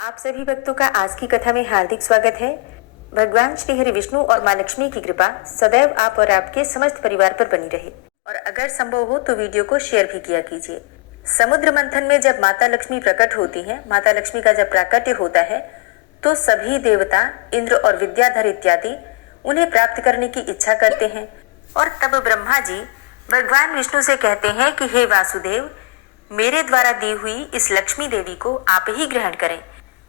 आप सभी भक्तों का आज की कथा में हार्दिक स्वागत है। भगवान श्री हरि विष्णु और माँ लक्ष्मी की कृपा सदैव आप और आपके समस्त परिवार पर बनी रहे और अगर संभव हो तो वीडियो को शेयर भी किया कीजिए। समुद्र मंथन में जब माता लक्ष्मी प्रकट होती हैं, माता लक्ष्मी का जब प्राकट्य होता है तो सभी देवता इंद्र और विद्याधर इत्यादि उन्हें प्राप्त करने की इच्छा करते हैं और तब ब्रह्मा जी भगवान विष्णु से कहते हैं कि हे वासुदेव, मेरे द्वारा दी हुई इस लक्ष्मी देवी को आप ही ग्रहण करें,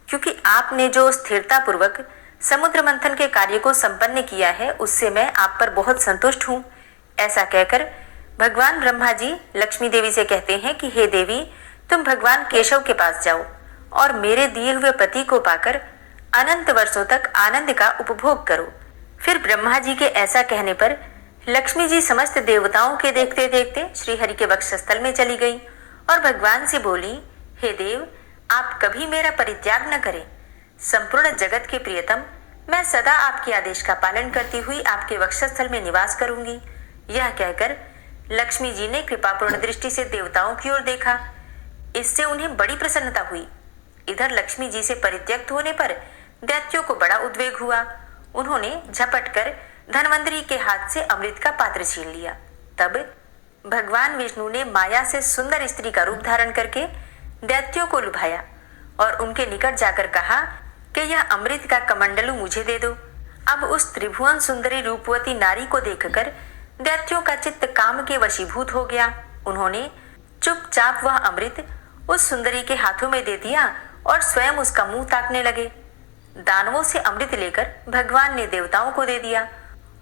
क्योंकि आपने जो स्थिरता पूर्वक समुद्र मंथन के कार्य को संपन्न किया है उससे मैं आप पर बहुत संतुष्ट हूँ। ऐसा कहकर भगवान ब्रह्मा जी लक्ष्मी देवी से कहते हैं कि हे देवी, तुम भगवान केशव के पास जाओ और मेरे दिए हुए पति को पाकर अनंत वर्षों तक आनंद का उपभोग करो। फिर ब्रह्मा जी के ऐसा कहने पर लक्ष्मी जी समस्त देवताओं के देखते देखते श्री हरि के वक्षस्थल में चली गई और भगवान से बोली, हे देव, आप कभी मेरा परित्याग न करें। संपूर्ण जगत के प्रियतम, मैं सदा आपके आदेश का पालन करती हुई आपके वक्षस्थल में निवास करूंगी। यह कहकर लक्ष्मी जी ने कृपापूर्ण दृष्टि से देवताओं की ओर देखा। इससे उन्हें बड़ी प्रसन्नता हुई। इधर लक्ष्मी जी से परित्यक्त होने पर दैत्यों को बड़ा उद्वेग हुआ। उन्होंने झपट कर धनवंतरी के हाथ से अमृत का पात्र छीन लिया। तब भगवान विष्णु ने माया से सुंदर स्त्री का रूप धारण करके दैत्यों को लुभाया और उनके निकट जाकर कहा कि यह अमृत का कमंडलू मुझे दे दो। अब उस त्रिभुवन सुंदरी रूपवती नारी को देखकर दैत्यों का चित्त काम के वशीभूत हो गया। उन्होंने चुपचाप वह अमृत उस सुंदरी के हाथों में दे दिया और स्वयं उसका मुंह ताकने लगे। दानवों से अमृत लेकर भगवान ने देवताओं को दे दिया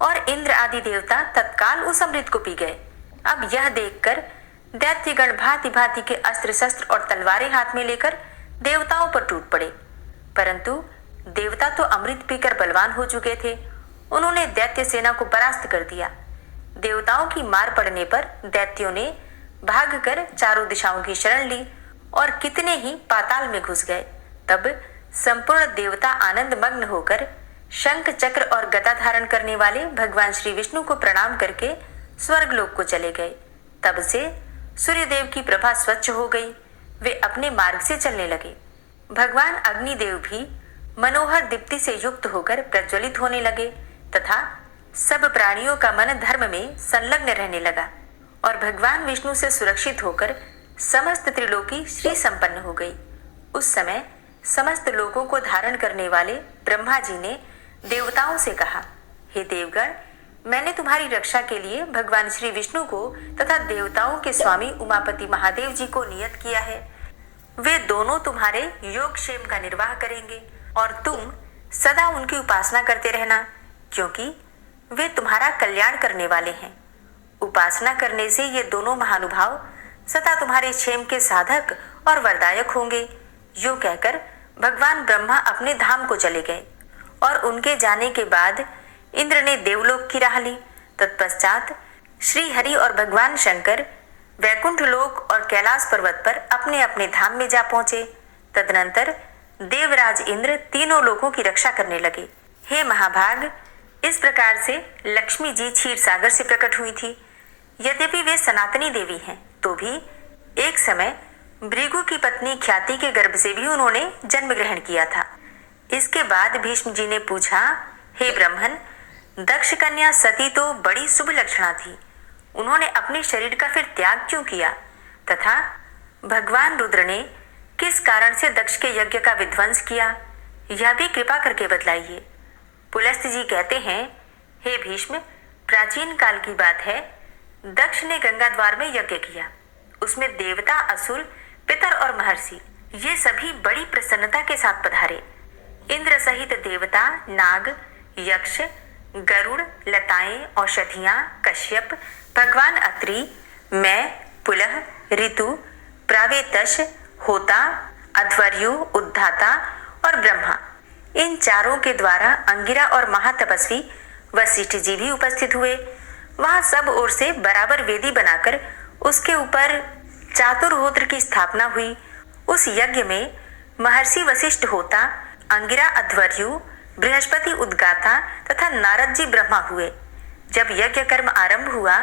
और इंद्र आदि देवता तत्काल उस अमृत को पी गए। अब यह देखकर दैत्यगण भांति भांति के अस्त्र शस्त्र और तलवारें हाथ में लेकर देवताओं पर टूट पड़े, परंतु देवता तो अमृत पीकर बलवान हो चुके थे। उन्होंने दैत्य सेना को परास्त कर दिया। देवताओं की मार पड़ने पर दैत्यों ने भागकर चारों दिशाओं की शरण ली और कितने ही पाताल में घुस गए। तब संपूर्ण देवता आनंद मग्न होकर शंख चक्र और गदा धारण करने वाले भगवान श्री विष्णु को प्रणाम करके स्वर्गलोक को चले गए। तब से सूर्यदेव की प्रभा स्वच्छ हो गई। वे अपने मार्ग से चलने लगे। भगवान अग्निदेव भी मनोहर दीप्ति से युक्त होकर प्रज्वलित होने लगे तथा सब प्राणियों का मन धर्म में संलग्न रहने लगा और भगवान विष्णु से सुरक्षित होकर समस्त त्रिलोकी श्री संपन्न हो गई। उस समय समस्त लोगों को धारण करने वाले ब्रह्मा जी ने देवताओं से कहा, हे देवगण, मैंने तुम्हारी रक्षा के लिए भगवान श्री विष्णु को तथा देवताओं के स्वामी उमापति महादेव जी को नियत किया है। वे दोनों तुम्हारे योगक्षेम का निर्वाह करेंगे और तुम सदा उनकी उपासना करते रहना, क्योंकि वे तुम्हारा कल्याण करने वाले हैं। उपासना करने से ये दोनों महानुभाव सदा तुम्हारे क्षेम के साधक और वरदायक होंगे। यूं कहकर भगवान ब्रह्मा अपने धाम को चले गए और उनके जाने के बाद इंद्र ने देवलोक की राह ली। तत्पश्चात श्री हरि और भगवान शंकर वैकुंठ लोक और कैलाश पर्वत पर अपने अपने धाम में जा पहुंचे। तदनंतर देवराज इंद्र तीनों लोकों की रक्षा करने लगे। हे महाभाग, इस प्रकार से लक्ष्मी जी क्षीर सागर से प्रकट हुई थी। यद्यपि वे सनातनी देवी हैं, तो भी एक समय भृगु की पत्नी ख्याति के गर्भ से भी उन्होंने जन्म ग्रहण किया था। इसके बाद भीष्म जी ने पूछा, हे ब्राह्मण, दक्ष कन्या सती तो बड़ी शुभ लक्षणा थी, उन्होंने अपने शरीर का फिर त्याग क्यों किया तथा भगवान रुद्र ने किस कारण से दक्ष के यज्ञ का विध्वंस किया, यह भी कृपा करके बतलाइए। पुलस्त्य जी कहते हैं, हे भीष्म, प्राचीन काल की बात है, दक्ष ने गंगा द्वार में यज्ञ किया। उसमें देवता, असुर, पितर और महर्षि ये सभी बड़ी प्रसन्नता के साथ पधारे। इंद्र सहित देवता, नाग, यक्ष, गरुड़, लताएं, औषधियां, कश्यप, भगवान अत्रि, मैं, पुलह, ऋतु, प्रावेतश, होता, अध्वर्यु, उद्धाता और ब्रह्मा, इन चारों के द्वारा अंगिरा और महातपस्वी वशिष्ठ जी भी उपस्थित हुए। वहां सब ओर से बराबर वेदी बनाकर उसके ऊपर चातुर्होत्र की स्थापना हुई। उस यज्ञ में महर्षि वशिष्ठ होता, अंगिरा अध्वर्यु, बृहस्पति उद्गाता तथा नारद जी ब्रह्मा हुए। जब यज्ञ कर्म आरंभ हुआ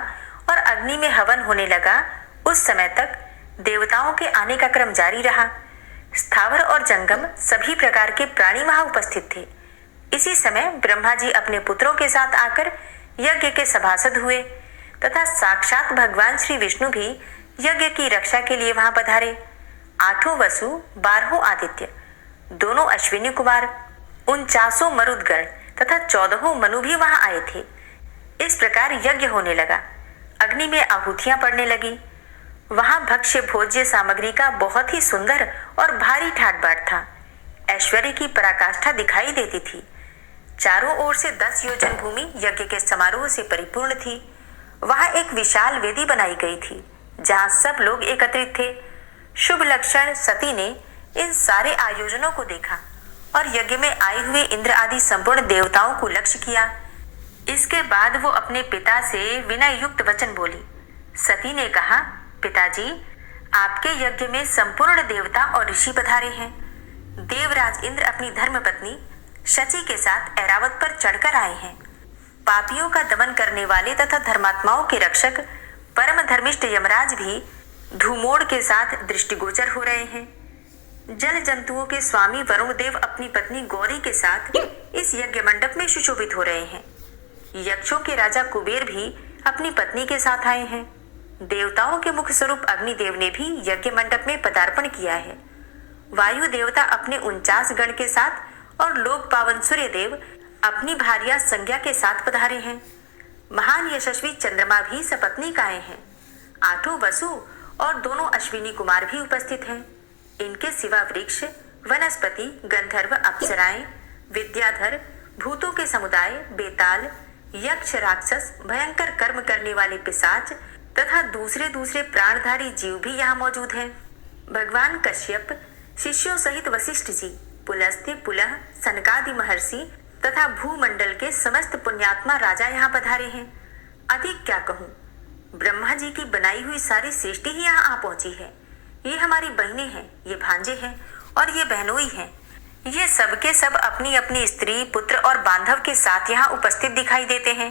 और अग्नि में हवन होने लगा, उस समय तक देवताओं के आने का क्रम जारी रहा। स्थावर और जंगम सभी प्रकार के प्राणी वहां उपस्थित थे। इसी समय ब्रह्मा जी अपने पुत्रों के साथ आकर यज्ञ के सभासद हुए तथा साक्षात भगवान श्री विष्णु भी यज्ञ की रक्षा के लिए वहां पधारे। 8 वसु, 12 आदित्य, दोनों अश्विनी कुमार, 49 मरुदगण तथा 14 मनु भी वहां आए थे। इस प्रकार यज्ञ होने लगा। अग्नि में आहुतियां पड़ने लगी। वहां भक्ष्य भोज्य सामग्री का बहुत ही सुंदर और भारी ठाट बाट था। ऐश्वर्य की पराकाष्ठा दिखाई देती थी। चारों ओर से 10 योजन भूमि यज्ञ के समारोह से परिपूर्ण थी। वहां एक विशाल वेदी बनाई गई थी जहां सब लोग एकत्रित थे। शुभ लक्षण सती ने इन सारे आयोजनों को देखा और यज्ञ में आए हुए इंद्र आदि संपूर्ण देवताओं को लक्ष्य किया। इसके बाद वो अपने पिता से विनय युक्त वचन बोली। सती ने कहा, पिताजी, आपके यज्ञ में संपूर्ण देवता और ऋषि पधारे हैं। देवराज इंद्र अपनी धर्मपत्नी शची के साथ ऐरावत पर चढ़कर आए हैं। पापियों का दमन करने वाले तथा धर्मात्माओं के रक्षक परम धर्मिष्ठ यमराज भी धूमोड़ के साथ दृष्टिगोचर हो रहे हैं। जल जंतुओं के स्वामी वरुण देव अपनी पत्नी गौरी के साथ इस यज्ञ मंडप में सुशोभित हो रहे हैं। यक्षों के राजा कुबेर भी अपनी पत्नी के साथ आए हैं। देवताओं के मुख्य स्वरूप अग्निदेव ने भी यज्ञ मंडप में पदार्पण किया है। वायु देवता अपने 49 गण के साथ और लोक पावन सूर्य देव अपनी भार्या संज्ञा के साथ पधारे हैं। महान यशस्वी चंद्रमा भी सपत्नीक आए हैं। 8 वसु और दोनों अश्विनी कुमार भी उपस्थित हैं। इनके सिवा वृक्ष, वनस्पति, गंधर्व, अप्सराएं, विद्याधर, भूतों के समुदाय, बेताल, यक्ष, राक्षस, भयंकर कर्म करने वाले पिशाच तथा दूसरे दूसरे प्राणधारी जीव भी यहाँ मौजूद हैं। भगवान कश्यप शिष्यों सहित वशिष्ठ जी, पुलस्त्य, पुलह, सनकादि महर्षि तथा भूमंडल के समस्त पुण्यात्मा राजा यहाँ पधारे हैं। अधिक क्या कहूँ, ब्रह्मा जी की बनाई हुई सारी सृष्टि ही यहाँ आ पहुंची है। ये हमारी बहनें हैं, ये भांजे हैं और ये बहनोई हैं। ये सब के सब अपनी अपनी स्त्री, पुत्र और बांधव के साथ यहाँ उपस्थित दिखाई देते हैं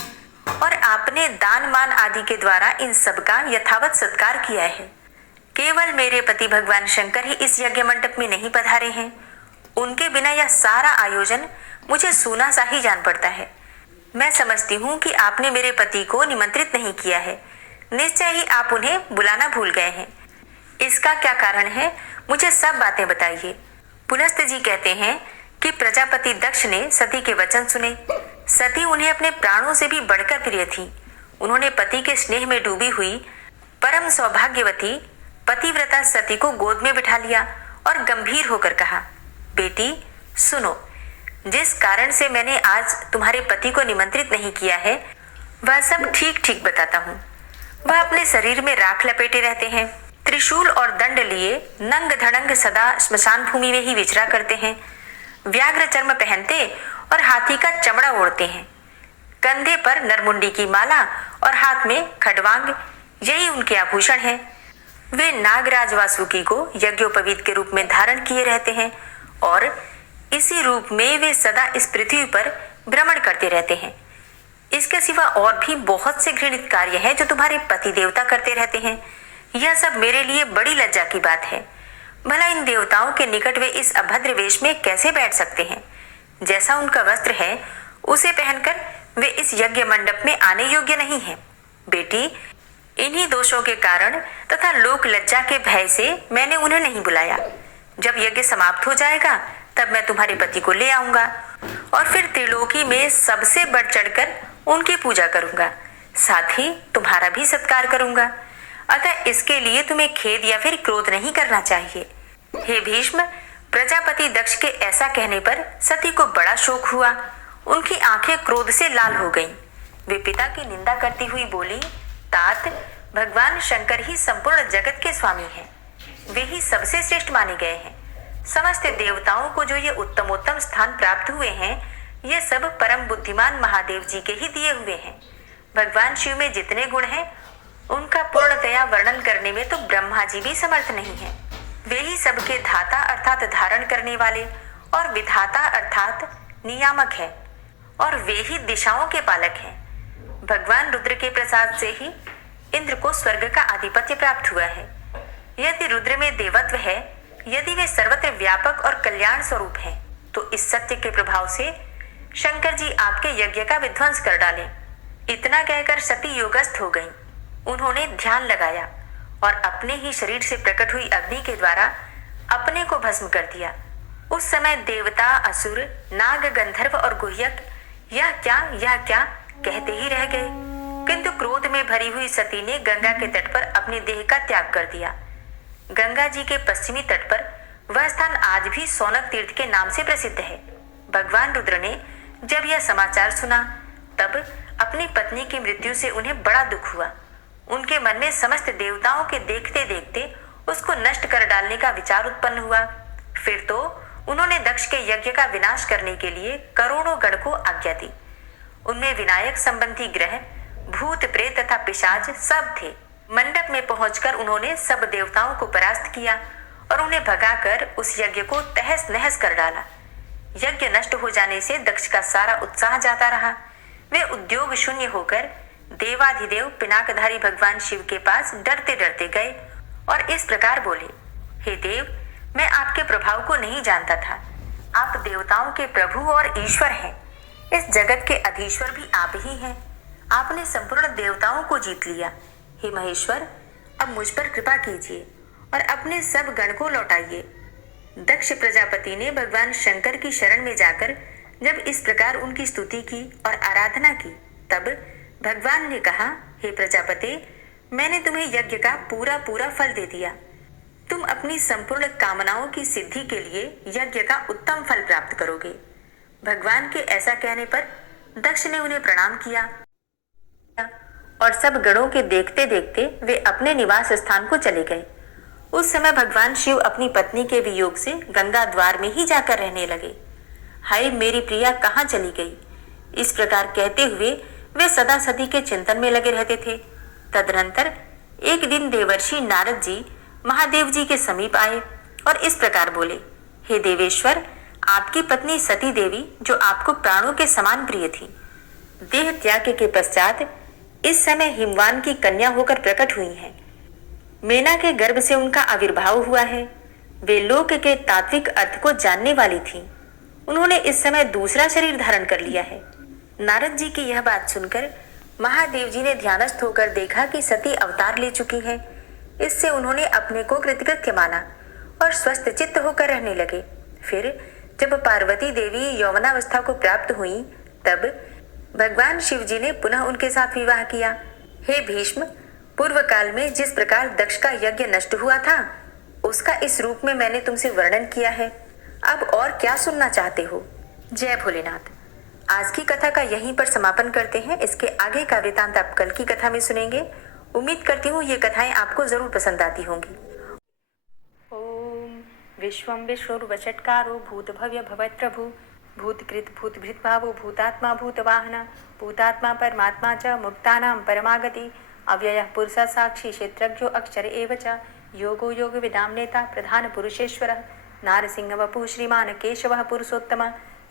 और आपने दान मान आदि के द्वारा इन सब का यथावत सत्कार किया है। केवल मेरे पति भगवान शंकर ही इस यज्ञ मंडप में नहीं पधारे हैं। उनके बिना यह सारा आयोजन मुझे सूना सा ही जान पड़ता है। मैं समझती हूँ कि आपने मेरे पति को निमंत्रित नहीं किया है। निश्चय ही आप उन्हें बुलाना भूल गए हैं। इसका क्या कारण है, मुझे सब बातें बताइए। पुलस्त जी कहते हैं कि प्रजापति दक्ष ने सती के वचन सुने। सती उन्हें अपने प्राणों से भी बढ़कर प्रिय थी। उन्होंने पति के स्नेह में डूबी हुई परम सौभाग्यवती पतिव्रता सती को गोद में बिठा लिया और गंभीर होकर कहा, बेटी सुनो, जिस कारण से मैंने आज तुम्हारे पति को निमंत्रित नहीं किया है वह सब ठीक ठीक बताता हूँ। वह अपने शरीर में राख लपेटे रहते हैं, त्रिशूल और दंड लिए नंग धड़ंग सदा स्मशान भूमि में ही विचरा करते हैं। व्याघ्र चर्म पहनते और हाथी का चमड़ा ओढ़ते हैं। कंधे पर नरमुंडी की माला और हाथ में खडवांग, यही उनके आभूषण हैं। वे नागराज वासुकी को यज्ञोपवीत के रूप में धारण किए रहते हैं और इसी रूप में वे सदा इस पृथ्वी पर भ्रमण करते रहते हैं। इसके सिवा और भी बहुत से घृणित कार्य हैं जो तुम्हारे पति देवता करते रहते हैं। यह सब मेरे लिए बड़ी लज्जा की बात है। भला इन देवताओं के निकट वे इस अभद्र वेश में कैसे बैठ सकते हैं? जैसा उनका वस्त्र है उसे पहनकर वे इस यज्ञ मंडप में आने योग्य नहीं हैं। बेटी, इन्हीं दोषों के कारण तथा लोक लज्जा के भय से मैंने उन्हें नहीं बुलाया। जब यज्ञ समाप्त हो जाएगा तब मैं तुम्हारे पति को ले आऊंगा और फिर त्रिलोकी में सबसे बढ़ चढ़कर उनकी पूजा करूंगा, साथ ही तुम्हारा भी सत्कार करूंगा। अतः इसके लिए तुम्हें खेद या फिर क्रोध नहीं करना चाहिए। हे भीष्म, प्रजापति दक्ष के ऐसा कहने पर सती को बड़ा शोक हुआ। उनकी आंखें क्रोध से लाल हो गईं। वे पिता की निंदा करती हुई बोली, तात, भगवान शंकर ही संपूर्ण जगत के स्वामी हैं। वे ही सबसे श्रेष्ठ माने गए हैं। समस्त देवताओं को जो ये उत्तमोत्तम स्थान प्राप्त हुए हैं, ये सब परम बुद्धिमान महादेव जी के ही दिए हुए हैं। भगवान शिव में जितने गुण हैं उनका पूर्णतया वर्णन करने में तो ब्रह्मा जी भी समर्थ नहीं है। वे ही सबके धाता अर्थात धारण करने वाले और विधाता अर्थात नियामक है और वे ही दिशाओं के पालक हैं। भगवान रुद्र के प्रसाद से ही इंद्र को स्वर्ग का आधिपत्य प्राप्त हुआ है। यदि रुद्र में देवत्व है यदि वे सर्वत्र व्यापक और कल्याण स्वरूप हैं, तो इस सत्य के प्रभाव से शंकर जी आपके यज्ञ का विध्वंस कर डालें। इतना कहकर सती योगस्थ हो गईं। उन्होंने ध्यान लगाया और अपने ही शरीर से प्रकट हुई अग्नि के द्वारा अपने को भस्म कर दिया। उस समय देवता, असुर, नाग, गंधर्व और गुह्यक यह क्या कहते ही रह गए। किंतु क्रोध में भरी हुई सती ने गंगा के तट पर अपने देह का त्याग कर दिया। गंगा जी के पश्चिमी तट पर वह स्थान आज भी सौनक तीर्थ के नाम से प्रसिद्ध है। भगवान रुद्र ने जब यह समाचार सुना तब अपनी पत्नी की मृत्यु से उन्हें बड़ा दुख हुआ। उनके मन में समस्त देवताओं के देखते देखते उसको नष्ट कर डालने का विचार उत्पन्न हुआ। फिर तो उन्होंने दक्ष के यज्ञ का विनाश करने के लिए करोड़ों गण को आज्ञा दी। उनमें विनायक संबंधी ग्रह, भूत, प्रेत तथा पिशाच सब थे। मंडप में पहुंचकर उन्होंने सब देवताओं को परास्त किया और उन्हें भगाकर उस यज्ञ को तहस नहस कर डाला। यज्ञ नष्ट हो जाने से दक्ष का सारा उत्साह जाता रहा। वे उद्योग शून्य होकर देवाधिदेव पिनाकधारी भगवान शिव के पास डरते डरते गए और इस प्रकार बोले, हे देव, मैं आपके प्रभाव को नहीं जानता था। आप देवताओं के प्रभु और ईश्वर हैं। इस जगत के अधीश्वर भी आप ही हैं। आपने संपूर्ण देवताओं को जीत लिया। हे महेश्वर, अब मुझ पर कृपा कीजिए और अपने सब गण को लौटाइए। दक्ष प्रजापति ने भगवान शंकर की शरण में जाकर जब इस प्रकार उनकी स्तुति की और आराधना की, तब भगवान ने कहा, हे प्रजापति, मैंने तुम्हें यज्ञ का पूरा पूरा फल दे दिया। तुम अपनी संपूर्ण कामनाओं की सिद्धि के लिए यज्ञ का उत्तम फल प्राप्त करोगे। भगवान के ऐसा कहने पर दक्ष ने उन्हें प्रणाम किया और सब गणों के देखते देखते वे अपने निवास स्थान को चले गए। उस समय भगवान शिव अपनी पत्नी के वियोग से गंगा द्वार में ही जाकर रहने लगे। हाय मेरी प्रिया कहाँ चली गई, इस प्रकार कहते हुए वे सदा सती के चिंतन में लगे रहते थे। तदनंतर एक दिन देवर्षि नारद जी महादेव जी के समीप आए और इस प्रकार बोले, हे देवेश्वर, आपकी पत्नी सती देवी, जो आपको प्राणों के समान प्रिय थी, देह त्याग के पश्चात इस समय हिमवान की कन्या होकर प्रकट हुई हैं। मेना के गर्भ से उनका आविर्भाव हुआ है। वे लोक के तात्विक अर्थ को जानने वाली थीं। उन्होंने इस समय दूसरा शरीर धारण कर लिया है। नारद जी की यह बात सुनकर महादेव जी ने ध्यानस्थ होकर देखा कि सती अवतार ले चुकी है। इससे उन्होंने अपने को कृतकृत्य माना और स्वस्थ चित्त होकर रहने लगे। फिर जब पार्वती देवी यौवनावस्था को प्राप्त हुई, तब भगवान शिव जी ने पुनः उनके साथ विवाह किया। हे भीष्म, पूर्व काल में जिस प्रकार दक्ष का यज्ञ नष्ट हुआ था, उसका इस रूप में मैंने तुमसे वर्णन किया है। अब और क्या सुनना चाहते हो? जय भोलेनाथ। आज की कथा का यहीं पर समापन करते हैं। इसके आगे का वृतांत आप कल की कथा में सुनेंगे। उम्मीद करती हूँ ये कथाएं आपको जरूर पसंद आती होंगी। ओम विश्वं विष्णुर्वषट्कारो भूतभव्य भवत्प्रभु भूतकृत भूतभृद्भावो भूतात्मा भूतवाहन भूतात्मा परमात्मा च मुक्तानां परमागति अव्ययः पुरुषः साक्षी क्षेत्रज्ञो अक्षर एव च योगो योगविदां नेता प्रधान पुरुषेश्वरः नारसिंहवपुः श्रीमान् केशवः पुरुषोत्तमः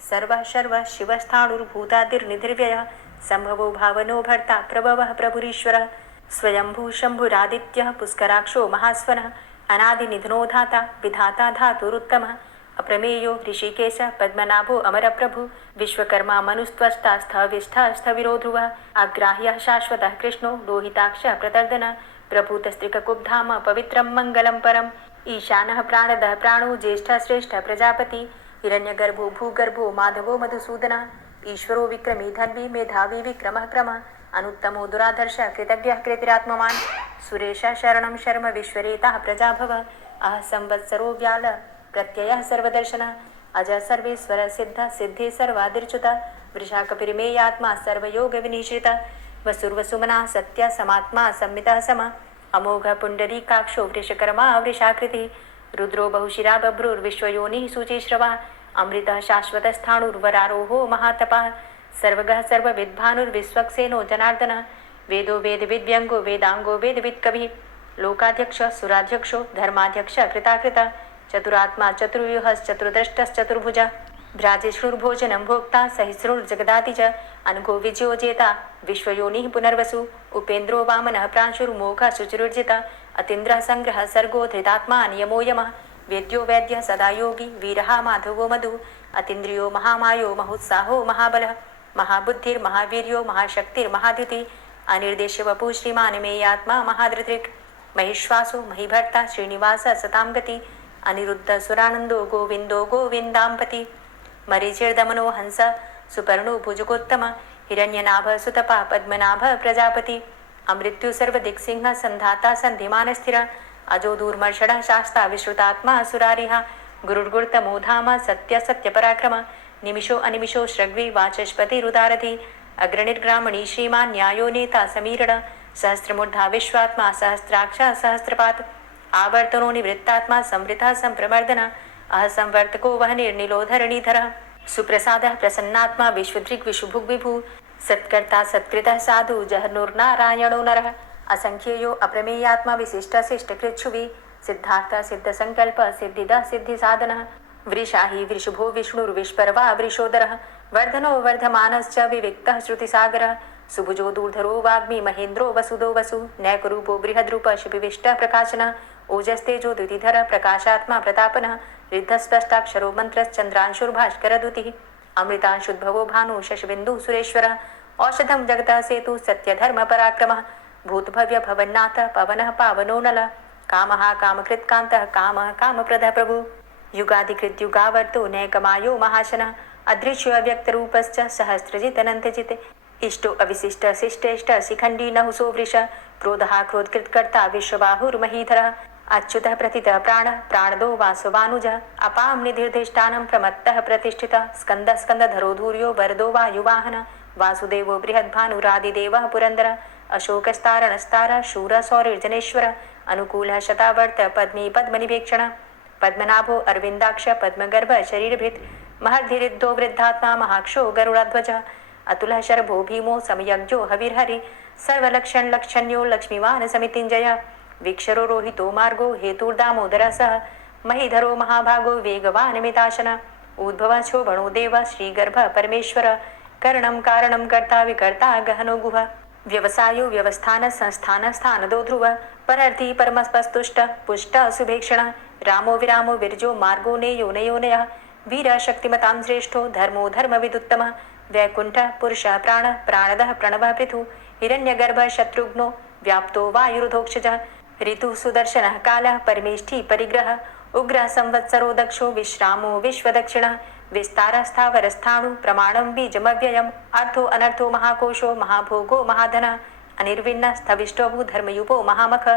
सर्वः शर्वः शिवस्थाणुर्भूतादिर्निधिर्व्ययः संभवो भावनो भर्ता प्रभवः प्रभुरीश्वरः स्वयंभू शंभुरादित्यः पुष्कराक्षो महास्वनः अनादिनिधनो धाता विधाता धातुरुत्तमः अप्रमेयो ऋषिकेश पद्मनाभो अमरप्रभु विश्वकर्मा मनुस्त्वष्टा स्थविष्ठः स्थविरो ध्रुवः अग्राह्यः शाश्वतः कृष्णो लोहिताक्षः प्रतर्दनः प्रभूतस्त्रिककुब्धाम पवित्रं मङ्गलं परम् ईशानः प्राणदः प्राणो ज्येष्ठः श्रेष्ठः प्रजापति हिरण्यगर्भो भूगर्भो माधवो मधुसूदनः ईश्वरो विक्रमी धन्वी मेधावी विक्रमः क्रमः अनुत्तमो दुराधर्षः कृतज्ञः कृतिरात्मवान् सुरेशः शरणं शर्म विश्वरेताः प्रजाभवः अह संवत्सरो व्याल प्रत्ययः सर्वदर्शनः अजः सर्वेश्वरः सिद्धः सिद्धे सर्वादिर्च्युतः वृषाकपिर्मेयात्मा सर्वयोगविनिश्रितः वसुर्वसुमनः सत्यः समात्मा संमितः समः अमोघ पुण्डरीकाक्षो वृषकर्मा वृषाकृतिः रुद्रो बहुशिरा बभ्रुर्विश्वयोनिः शुचिश्रवः अमृतः शाश्वतस्थाणुर्वरारोहो महातपः सर्वगः सर्वविद्भानुर्विश्वक्सेनो जनार्दनः वेदो वेदविद्व्यङ्गो वेदाङ्गो वेदवित्कविः लोकाध्यक्षः सुराध्यक्षो धर्माध्यक्षः कृताकृतः चतुरात्मा चतुर्व्यूहश्चतुर्द्रष्टश्चतुर्भुजः भ्राजिष्णुर्भोजनं भोक्ता सहिष्णुर्जगदाति च अनघो विजयो जेता विश्वयोनिः पुनर्वसु उपेन्द्रो वामनः प्रांशुर्मोघः शुचिरुर्जितः अतीन्द्रः संग्रहः सर्गो धृतात्मा नियमो यमः वेद्यो वैद्य सदा योगी वीरः माधवो मधु अतीन्द्रियो महामायो महोत्साहो महाबलः महाबुद्धिर्महावीर्यो महाशक्तिर्महाद्युति अनिर्देश्य वपु श्रीमान मेयात्मा महाधृतिक महिश्वासो महीभर्ता श्रीनिवास सतां गति अनिरुद्ध सुरानंदो गोविंदो गोविंदांपति मरीचिर्दमनो हंस सुपर्णो भुजगोत्तम हिरण्यनाभ सुतपा पद्मनाभ प्रजापति अमृत्यु सर्वदिक्सिंह संधाता संधिमान स्थिर अजो दूर्मर्षण शास्ता विश्रुतात्मा सुरारिहा गुरुर्गुर्तमो धाम सत्य सत्य पराक्रम निमिषो अनिमिषो श्रग्वी वाचस्पति रुदारथि अग्रणिर्ग्रामणी श्रीमान न्यायो नेता समीरण सहस्रमूर्धा विश्वात्मा सहस्राक्ष सहस्रपात आवर्तनो निवृत्तात्मा संवृता संप्रमर्दन अहसंवर्तको वह निर्निलोधरणीधर सुप्रसाद प्रसन्नात्मा विश्वदृक् विशुभुग् विभु सत्कर्ता सत्कृतः साधु जहनुर्नारायणो नरः असंख्येयो अप्रमेयात्मा विशिष्ट शिष्टकृच्छुवि सिद्धार्थ सिद्ध संकल्प सिद्धिद सिद्धि साधनः वृषाहि वृषभो विष्णुर्विष्पर्वा वृषोदरः वर्धनो वर्धमानश्च विविक्तः श्रुतिसागरः सुभुजो दूर्धरो वाग्मी महेन्द्रो वसुदो वसु नैकरूपो बृहद्रूप शिपिविष्ट प्रकाशनः ओजस्तेजो द्युतिधर प्रकाशात्मा प्रतापनः रिद्धस्पष्टाक्षरो मन्त्रश्चन्द्रांशुर्भास्करद्युतिः अमृतांशुद्भवो भानु शशबिन्दुः सुरेश्वरः औषधं जगतः सेतु सत्यधर्म पराक्रमः भूतभव्य भवन्नाथ पवनः पावनो नलः कामः कामकृत्कान्तः कामः कामप्रदः प्रभु युगाधिकृत युगावर्तो नैकमायो महाशनः अदृश्यो अव्यक्तरूपश्च सहस्रजित् अनन्तजित् इष्टो अविशिष्ट शिष्टेष्ट शिखण्डी नहुसो वृष क्रोधः क्रोधकृत्कर्ता विश्वबाहुर्महीधरः अच्युतः प्रतितः प्राणः प्राणदो वासवानुजः अपां निधिर्धिष्ठानं प्रमत्तः प्रतिष्ठितः स्कन्दः स्कन्दधरो धूर्यो वरदो वायुवाहनः वासुदेवो बृहद्भानुरादिदेवः पुरन्दरः अशोकस्तारणस्तारः शूरः सौरिर्जनेश्वरः अनुकूलः शतावर्त पद्मी पद्मनिवेक्षणः पद्मनाभो अरविन्दाक्ष पद्मगर्भ शरीरभृत् महर्धिरिद्धो वृद्धात्मा महाक्षो गरुडाध्वजः अतुलः शर्भो भीमो समयज्ञो हविर्हरि सर्वलक्षणलक्षण्यो लक्ष्मीवान् समितिञ्जयः वीक्षरो रोहितो मार्गो हेतुर्दामोदरः सः महीधरो महाभागो वेगवान् मिताशनः उद्भवः शोभणो देवः श्रीगर्भः परमेश्वरः करणं कारणं कर्ता विकर्ता गहनो गुहः व्यवसायो व्यवस्थान संस्थान स्थानदो ध्रुव परर्थी परमस्पस्तुष्ट पुष्ट सुभेक्षण रामो विरामो विरजो मार्गो नेयो नयोनयः वीर शक्तिमतां श्रेष्ठो धर्मो धर्मविदुत्तम वैकुंठ पुरुष प्राण प्राणदः प्रणवः पृथु हिरण्यगर्भ शत्रुघ्नो व्याप्तो वायुरुधोक्षजः ऋतु सुदर्शनः कालः परमेष्ठी परिग्रह उग्र संवत्सरो दक्षो विश्रामो विश्वदक्षिणः विस्तारस्थावरस्थाणु प्रमाणं बीजमव्ययम् अर्थो अनर्थो महाकोशो महाभोगो महाधनः अनिर्विण्ण स्थविष्टोभू धर्मयुपो महामख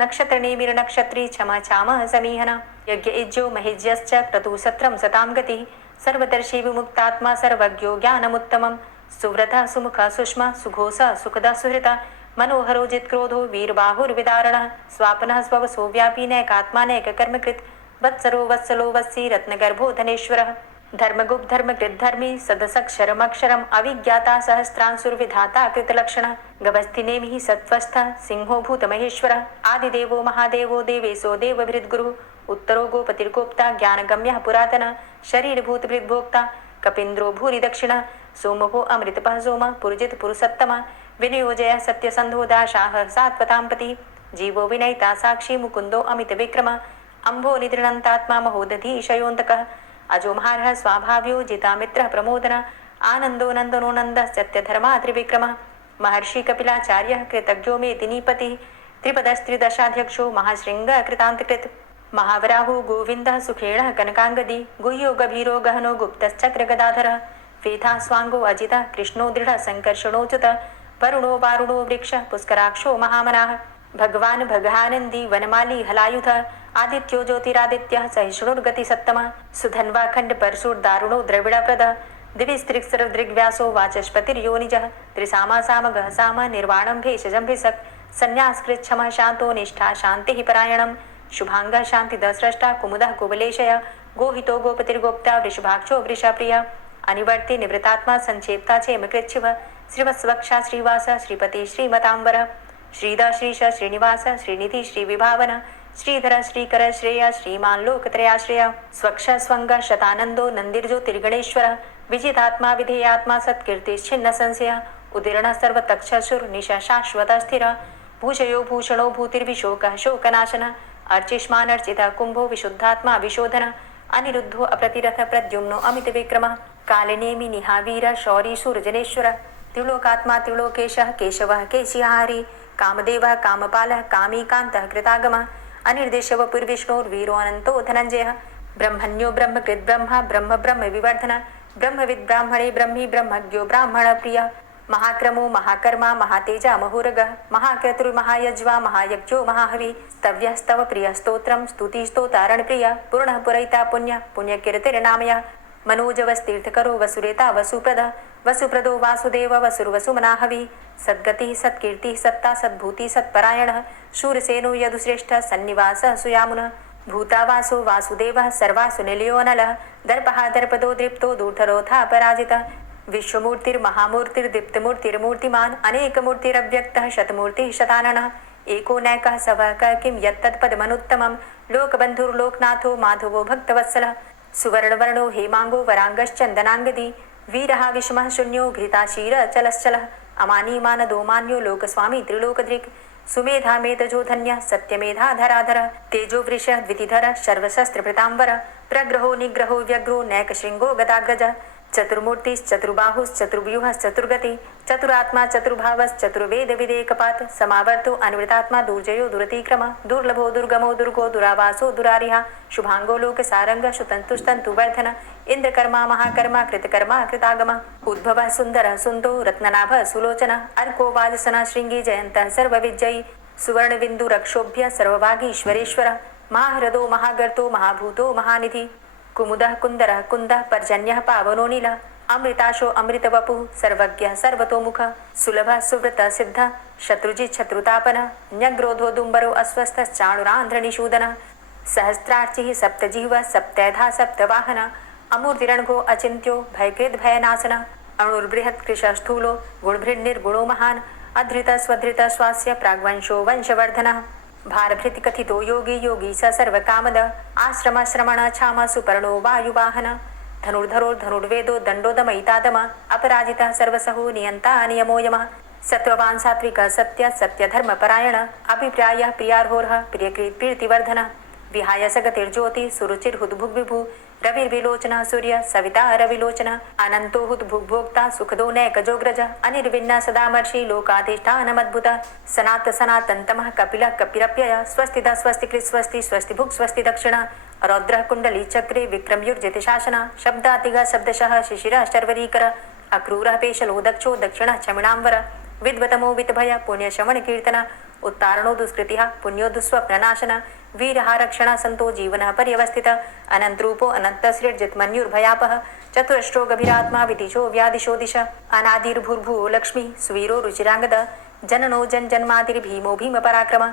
नक्षत्रनेमिर नक्षत्री क्षमा क्षामः समीहन यज्ञ इज्जो महिज्यश्च क्रतुसत्रं सतां गतिः सर्वदर्शी विमुक्तात्मा सर्वज्ञो ज्ञानमुत्तमं सुव्रतः सुमुखः सुष्मा सुघोषः सुखदः सुहृतः मनोहरो जित्क्रोधो वीरबाहुर्विदारणः स्वापनः स्ववसो व्यापी नैकात्मा नैककर्मकृत् वत्सरो वत्सलो वत्सी रत्नगर्भो धनेश्वरः धर्मगुप्त धर्मकृत धर्मी सदसक्षरमक्षरम अविज्ञाता सहस्रांशुर्विधाता कृतलक्षण गभस्थिनेमिः सत्वस्थ सिंहो भूतमहेश्वरः आदिदेवो महादेवो देवेशो देवभृद्गुरुः उत्तरो गोपतिर्गोप्ता ज्ञानगम्यः पुरातनः शरीरभूतभृद्भोक्ता कपीन्द्रो भूरि दक्षिणः सोमभो अमृतपः सोमः पुरुजित पुरुषोत्तमः विनियोजय सत्यसन्धो दाशाः सात्वताम्पति जीवो विनयिता साक्षी मुकुन्दो अमितविक्रमः अम्भो निद्रणन्तात्मा महोदधीशयोऽन्तकः अजोमहारः स्वाभाव्यो जितामित्रः प्रमोदन आनन्दो नन्दनो नन्दः सत्यधर्मा त्रिविक्रमः महर्षि कपिलाचार्यः कृतज्ञो मेदिनीपतिः त्रिपदस्त्रिदशाध्यक्षो महाशृङ्गः कृतान्तकृत् महावराहो गोविन्दः सुखेणः कनकाङ्गदी गुह्यो गभीरो गहनो गुप्तश्चक्रगदाधरः वेधा स्वाङ्गो अजितः कृष्णो दृढः सङ्कर्षणोच्युतः वरुणो वारुणो वृक्षः पुष्कराक्षो महामनाः भगवान् भगानन्दी वनमाली हलायुधः आदित्यो ज्योतिरादित्यः सहिष्णुर्गतिसत्तमः सुधन्वा खण्डपरशुर्दारुणो द्रविडप्रदः दिविस्त्रिक्सरदृग्व्यासो वाचस्पतिर्योनिजः त्रिसामा सामगः साम निर्वाणं भेषजं भिषक् संन्यासकृच्छमः शान्तो निष्ठा शान्तिः परायणं शुभाङ्गः शान्तिदः स्रष्टा कुमुदः कुबलेशयः गोहितो गोपतिर्गोप्ता वृषभाक्षो वृषप्रियः अनिवर्ति निवृतात्मा संक्षेप्ता क्षेमकृच्छिवः श्रीवत्सवक्षा श्रीवास श्रीपति श्रीमताम्बर श्रीद श्रीश श्रीनिवास श्रीनिधि श्रीविभावन श्रीधर श्रीकर श्रेय श्रीमान लोकत्रयाश्रय स्वक्ष स्वंग शतानंदो नंदिर्ज्योतिर्गणेश्वर विजितात्मा विधेयात्मा सत्कीर्तिश्छिन्न संशय उदीर्ण सर्वतक्षसुर निश शाश्वत स्थिर भूषयो भूषणो भूतिर्विशोकः शोकनाशन अर्चिष्मानर्चितः कुम्भो विशुद्धात्मा विशोधन अनिरुद्धो अप्रतिरथ प्रद्युम्नो अमित विक्रम कालनेमि निहावीर शौरी शूरजनेश्वर त्रिलोकात्मा त्रिलोकेशः केशवः केशिहारी कामदेवः कामपालः कामीकान्तः कृतागमः अनिर्देशव पुर्विष्णोर्वीरो अनन्तो धनञ्जयः ब्रह्मण्यो ब्रह्मकृत् ब्रह्म ब्रह्म ब्रह्म विवर्धन ब्रह्मविद् ब्राह्मणे ब्रह्मी ब्रह्मज्ञो ब्राह्मण प्रियः महाक्रमो महाकर्मा महातेजा महोरगः महाक्रतुर्महायज्वा महायज्ञो महाहवि स्तव्यः स्तव प्रियः स्तोत्रं स्तुतिस्तोतारण प्रियः पूर्णः पुरैता पुण्यः पुण्यकीर्तिर्नामयः मनोजवस्तीर्थकरो वसुरेता वसुप्रदः वसुप्रदो वासुदेव वसुर्वसुमनाहवि सद्गतिः सत्कीर्तिः सत्ता सद्भूति सत्परायणः शूरसेनो यदुश्रेष्ठः सन्निवासः सुयामुनः भूतावासो वासुदेवः सर्वासु निलयो नलः दर्पः दर्पदो दृप्तो दूढरोधा पराजितः विश्वमूर्तिर्महामूर्तिर्दीप्तमूर्तिर्मूर्तिमान् अनेकमूर्तिरव्यक्तः शतमूर्तिः शताननः एको नैकः सवः क किं यत्तत्पदमनुत्तमं लोकबन्धुर्लोकनाथो माधवो भक्तवत्सलः सुवर्णवर्णो हेमांगो वरांगश्चन्दनांगदी वीरः विषमः शून्यो घृताशीरचलश्चलः अमानीमानदो मान्यो लोकस्वामी त्रिलोकदृक् सुमेधा मेधजो धन्यः सत्यमेधा धराधर तेजो वृषः द्वितिधरः सर्वशस्त्रभृताम्बर प्रग्रहो निग्रहो व्यग्रो नैकशृङ्गो गदाग्रजः चतुर्मूर्तिश्चतुर्बाहुश्चतुर्व्यूहश्चतुर्गति चतुरात्मा चतुर्भावश्चतुर्वेद विदेकपात समावर्तो अनुवृतात्मा दुर्जयो दुरतिक्रम दुर्लभो दुर्गमो दुर्गो दुरावासो दुरारिहा शुभांगो लोक सारंग शुतंतुस्तंतु वर्धन इंद्रकर्मा महाकर्मा कृतकर्मा कृतागम उद्भव सुंदर सुंदो रत्ननाभ सुलोचन अर्को वाजसन श्रृंगी जयंत सर्वविजयी सुवर्ण बिंदु रक्षोभ्य सर्वभागीश्वरेश्वर महाहृदो महागर्तो महाभूतो महानिधि कुमुदः कुंदरः कुंदः पर्जन्यः पावनो नीलः अमृताशो अमृतवपुः सर्वज्ञः सर्वतोमुखः सुलभः सुव्रतः सिद्धः शत्रुजित् शत्रुतापनः न्यग्रोधो दुम्बरो अस्वस्थश्चाणुरान्ध्रनिषूदनः सहस्रार्चिः सप्तजिह्वः सप्तैधा सप्तवाहनः अमूर्तिरणघो अचिन्त्यो भयकृद् भयनाशनः अणुर्बृहत्कृशः स्थूलो गुणभृन्निर्गुणो महान् अधृतः स्वधृतः स्वास्य प्राग्वंशो वंशवर्धनः भारभृति कथितो योगी योगी स सर्वकामद आश्रम श्रमण छाम सुपर्णो वायुवाहन धनुर्धरो धनुर्वेदो दंडोदमयितादम अपराजितः सर्वसहो नियंता नियमो यमः सत्ववान् सात्विकः सत्य सत्यधर्मपरायण अभिप्रायः प्रियार्होरः प्रियकृत् प्रीतिवर्धनः विहाय सगतिर्ज्योति सुरुचिर्हुद्भुग्विभु रविर्विलोचनः सूर्य सविता रविलोचनः अनंतो हुद्भुग्भोक्ता सुखदो नैकजोग्रज अनिर्विण्ण सदामर्षि लोकाधिष्ठानमद्भुत सनात सनातन्तमः कपिलः कपिरप्यय स्वस्तिदा स्वस्तिकृत् स्वस्ति स्वस्तिभुक् स्वस्ति दक्षिण रौद्रः कुण्डली चक्रे विक्रमयुर्जित शासन शब्दातिगः शब्दशः शिशिरः शर्वरीकर अक्रूरः पेशलो दक्षो दक्षिणः चमिणाम्बर विद्वतमो वितभय पुण्यशमन कीर्तन उत्तारणो दुष्कृतिः पुण्यो दुःस्वप्ननाशन वीरः रक्षण संतो जीवनः पर्यवस्थित अनंतरूपो अनन्तश्रीर्जितमन्युर्भयापः चतुरष्ट्रो गभीरात्मा विदिशो व्यादिशो दिश अनादिर्भूर्भुवो लक्ष्मी सुवीरो रुचिरांगद जननो जन्मादिर्भीमो भीम पराक्रम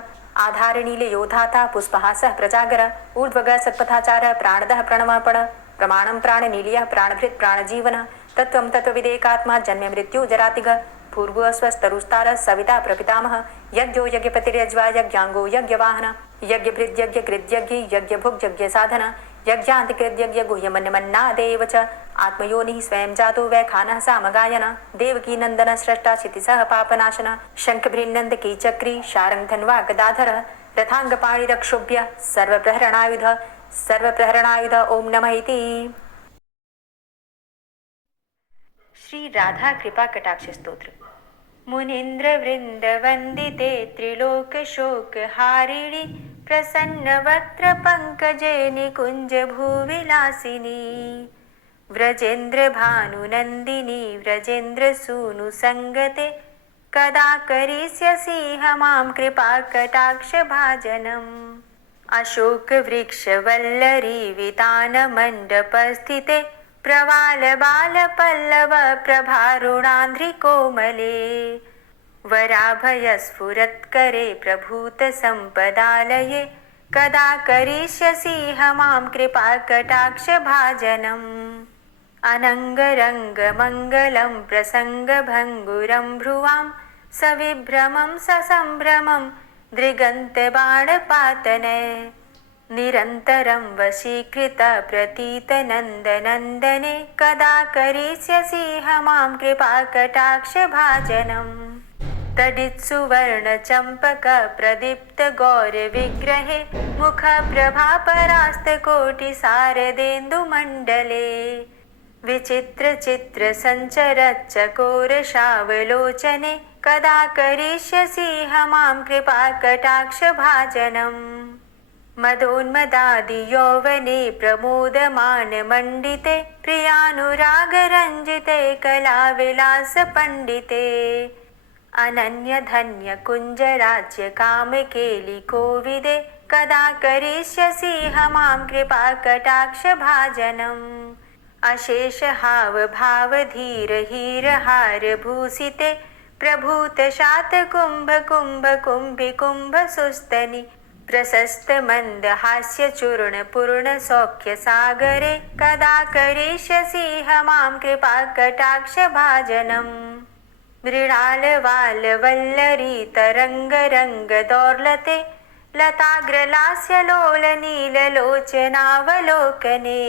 आधारनीले योधाता पुष्पहासः प्रजागर ऊर्ध्वगः सत्पथाचार प्राणदः प्रणवपण प्रमाणं प्राणनीलियः प्राणभृत् प्राणजीवन तत्त्वं तत्त्वविदेकात्मा जन्म मृत्यु जरातिग भूर्भुवः स्वस्तरुस्तारः सविता प्रपितामह यज्ञो यज्ञपतिर्यज्वा यज्ञांगो यज्ञवाहन यज्ञभृद्यज्ञकृद्यज्ञ यज्ञभुग्यज्ञ साधन यज्ञान्तिकृद्यज्ञ गुह्यमन्यमन्नादेव च आत्मयोनिः स्वयं जातो वैखानः सामगायन देवकी नंदन स्रष्टा क्षितिसः पापनाशन शंखभृन्नन्दकी चक्री शारङ्गधन्वा गदाधरः रथाङ्गपाणिरक्षोभ्य सर्वप्रहरणायुध ओम नमः इति। श्री राधा कृपा कटाक्ष स्तोत्र। मुनीन्द्र वृंद वंदिते त्रिलोक शोक हारिणी प्रसन्न वक्त्र पंकजे निकुंज भूविलासिनी व्रजेन्द्र भानुनंदिनी व्रजेन्द्र सूनु संगते कदा करिष्यसि मां कृपा कटाक्ष भाजनम् अशोक वृक्ष वल्लरी वितान मंडप स्थिते प्रवाल बाल पल्लव प्रभारुणांध्रि कोमले वराभय स्फुरत्करे प्रभूत संपदालये कदा करिष्यसि मां कृपा कटाक्ष भाजनम् अनंगरंग मंगलं प्रसंग भंगुरं भ्रुवां सविभ्रमं ससंभ्रमं दृगन्त बाणपातने निरन्तरं वशीकृत प्रतीत नन्दनन्दने कदा करिष्यसि मां कृपा कटाक्ष भाजनम् तडित्सुवर्णचम्पकप्रदीप्तगौरविग्रहे मुखप्रभापरास्तकोटिसारदेन्दुमण्डले विचित्रचित्रसञ्चरच्चकोरशावलोचने कदा करिष्यसि मां कृपाकटाक्षभाजनम् मदोन्मदादियौवने प्रमोदमानमण्डिते प्रियानुरागरञ्जिते कलाविलासपण्डिते अनन्यधन्यकुञ्जराज्यकामकेलिकोविदे कदा करिष्यसि मां कृपाकटाक्षभाजनम् अशेषहावभावधीरहीरहारभूषिते प्रभूतशातकुम्भकुम्भकुम्भिकुम्भसुस्तनि प्रशस्तमन्दहास्यचूर्णपूर्णसौख्यसागरे कदा करिष्यसि मां कृपाकटाक्षभाजनम् मृणालवालवल्लरीतरङ्गरङ्गदौर्लते लताग्रलास्यलोलनीललोचनावलोकने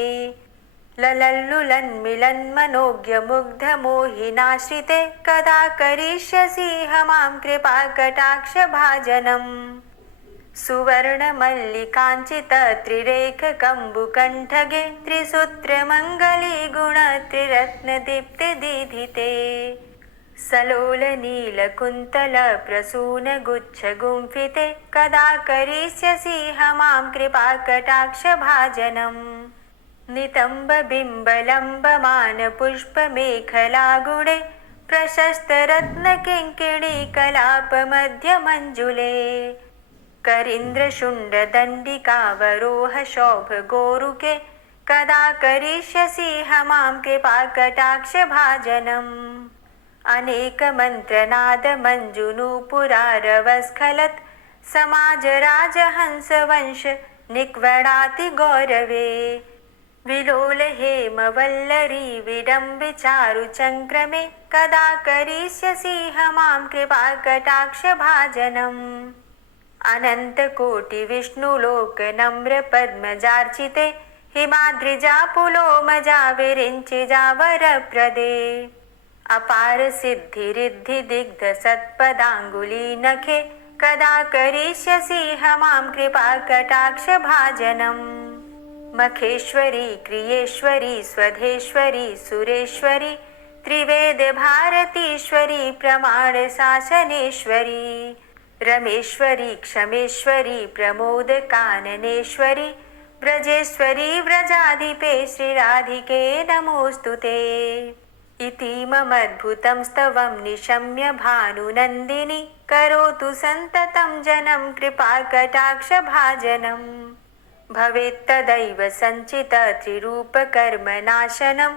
ललल्लुलन्मिलन्मनोज्ञमुग्धमोहिनाश्रिते कदा करिष्यसि मां कृपाकटाक्षभाजनम् सुवर्णमल्लिकाञ्चितत्रिरेखकम्बुकण्ठगे त्रिसूत्रमङ्गलीगुणत्रिरत्नदीप्तिदीधिते सलोलनीलकुन्तलप्रसूनगुच्छगुम्फिते कदा करिष्यसि मां कृपाकटाक्षभाजनम् नितम्बबिम्बलम्बमानपुष्पमेखलागुणे प्रशस्तरत्नकिङ्किणीकलापमध्यमञ्जुले करीन्द्रशुण्डदण्डिकावरोहशोभगोरुके कदा करिष्यसि मां कृपाकटाक्षभाजनम् अनेकमन्त्रनादमञ्जुनूपुरारवस्खलत् समाजराजहंसवंश निक्वणाति गौरवे विलोलहेमवल्लरी विडम्बिचारुचङ्क्रमे कदा करिष्यसि मां कृपाकटाक्षभाजनम् अनन्तकोटिविष्णुलोकनम्रपद्मजार्चिते हिमाद्रिजापुलोमजा विरिञ्चिजावरप्रदे अपारसिद्धिरिद्धिदिग्धसत्पदाङ्गुलीनखे कदा करिष्यसि मां कृपाकटाक्षभाजनम् मखेश्वरी क्रियेश्वरी स्वधेश्वरी सुरेश्वरी त्रिवेदभारतीश्वरी प्रमाणशासनेश्वरी रमेश्वरी क्षमेश्वरी प्रमोदकाननेश्वरी व्रजेश्वरी व्रजाधिपे श्रीराधिके नमोऽस्तुते इतीममद्भुतं स्तवं निशम्य भानुनन्दिनी करोतु सन्ततं जनं कृपाकटाक्षभाजनम् भवेत्तदैव सञ्चितत्रिरूपकर्मनाशनं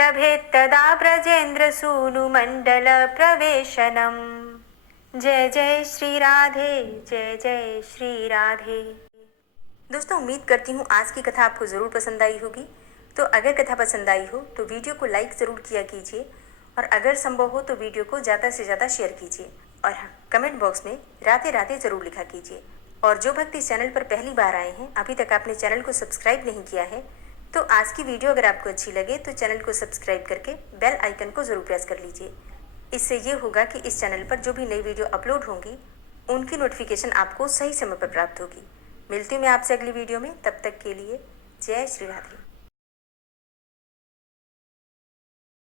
लभेत्तदा ब्रजेन्द्रसूनुमण्डलप्रवेशनम् जय जय श्री राधे, जय जय श्री राधे। दोस्तों, उम्मीद करती हूँ आज की कथा आपको ज़रूर पसंद आई होगी। तो अगर कथा पसंद आई हो तो वीडियो को लाइक ज़रूर किया कीजिए और अगर संभव हो तो वीडियो को ज़्यादा से ज़्यादा शेयर कीजिए। और हाँ, कमेंट बॉक्स में राधे राधे ज़रूर लिखा कीजिए। और जो भक्त इस चैनल पर पहली बार आए हैं, अभी तक आपने चैनल को सब्सक्राइब नहीं किया है, तो आज की वीडियो अगर आपको अच्छी लगे तो चैनल को सब्सक्राइब करके बेल आइकन को ज़रूर प्रेस कर लीजिए। इससे ये होगा कि इस चैनल पर जो भी नई वीडियो अपलोड होंगी उनकी नोटिफिकेशन आपको सही समय पर प्राप्त होगी। मिलती हूँ मैं आपसे अगली वीडियो में, तब तक के लिए जय श्री राधे।